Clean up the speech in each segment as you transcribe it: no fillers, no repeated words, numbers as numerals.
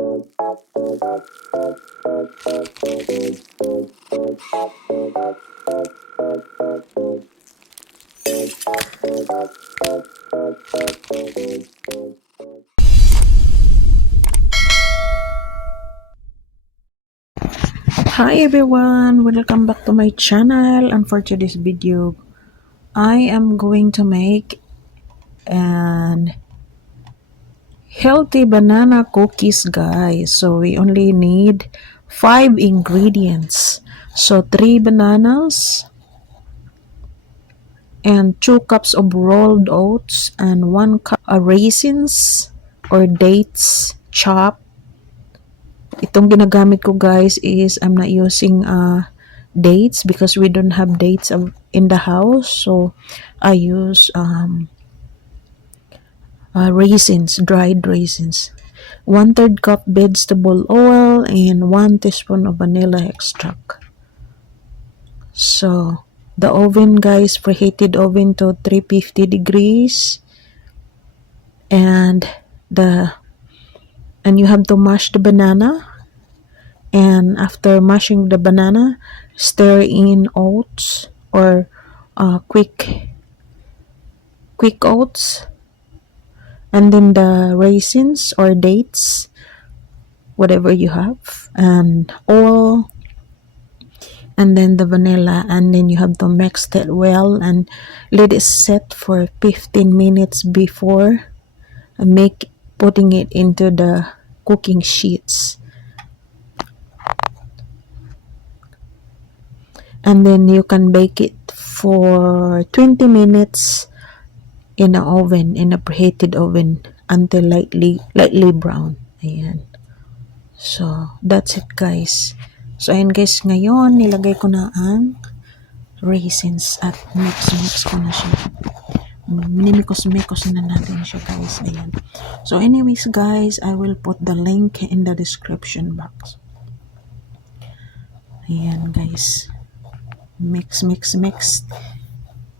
Hi everyone, welcome back to my channel, and for today's video I am going to make an healthy banana cookies, guys. So we only need 5 ingredients. So 3 bananas and 2 cups of rolled oats and 1 cup of raisins or dates chopped. Itong ginagamit ko, guys, is I'm not using dates because we don't have dates in the house. So I use raisins, dried raisins. 1/3 cup vegetable oil and 1 teaspoon of vanilla extract. So the oven, guys, preheated oven to 350 degrees, and you have to mash the banana. And after mashing the banana, stir in oats or quick oats, and then the raisins or dates, whatever you have, and oil, and then the vanilla, and then you have to mix that well and let it set for 15 minutes before putting it into the cooking sheets. And then you can bake it for 20 minutes in a oven, in a preheated oven, until lightly brown. Ayan. So that's it, guys. So ayan, guys, ngayon nilagay ko na ang raisins at mix ko na siya. Minimikos na natin siya, guys. Ayan. So anyways, guys, I will put the link in the description box. Ayan, guys. Mix.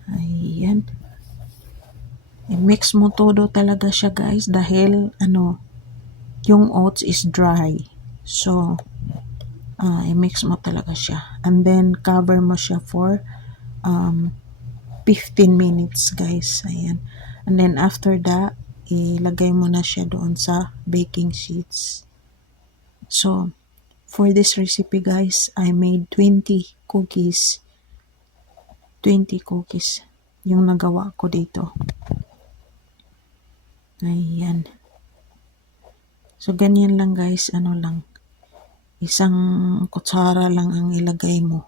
Ayan. I-mix mo todo talaga siya, guys, dahil yung oats is dry. So i-mix mo talaga siya, and then cover mo siya for 15 minutes, guys. Ayan. And then after that, ilagay mo na siya doon sa baking sheets. So for this recipe, guys, I made 20 cookies yung nagawa ko dito. Ayan. So ganyan lang, guys, isang kutsara lang ang ilagay mo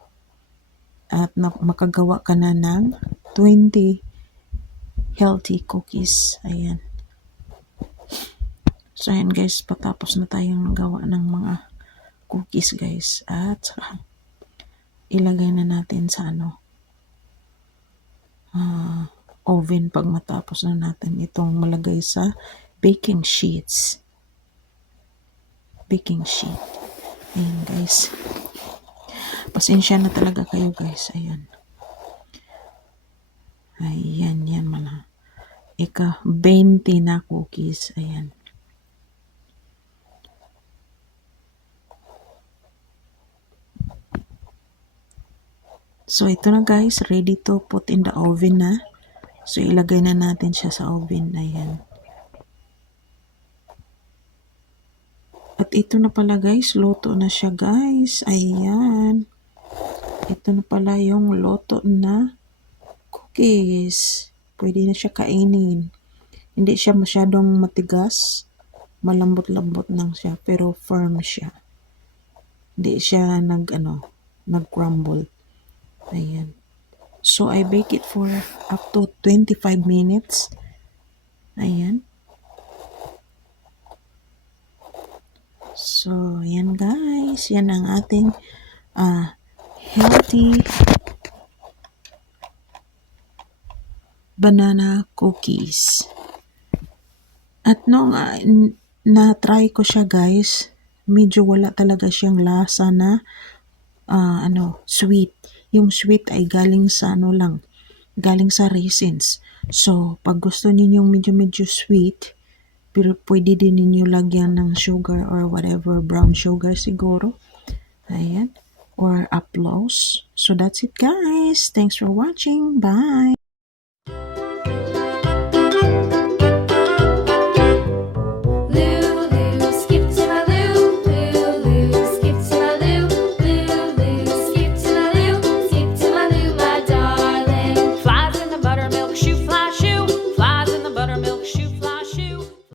at makagawa ka na ng 20 healthy cookies. Ayan. So ayan, guys, patapos na tayong gawa ng mga cookies, guys, at ilagay na natin sa oven pag matapos na natin itong malagay sa baking sheet. Ayan, guys, pasensya na talaga kayo, guys. Ayan, yan mga ika 20 na cookies. Ayan. So ito na, guys, ready to put in the oven na. So ilagay na natin siya sa oven. Ayan. At ito na pala, guys, luto na siya, guys. Ayan. Ito na pala yung luto na cookies. Pwede na siya kainin. Hindi siya masyadong matigas. Malambot-lambot lang siya, pero firm siya. Hindi siya nag-crumble. Ayan. So I bake it for up to 25 minutes. Ayan. So, yan, guys. Yan ang ating healthy banana cookies. At nung na-try ko siya, guys, medyo wala talaga siyang lasa na sweet. Yung sweet ay galing sa galing sa raisins. So pag gusto niyo yung medyo sweet, Pero pwede din ninyo lagyan ng sugar or whatever, brown sugar siguro. Ayan. Or applause. So that's it guys. Thanks for watching. Bye!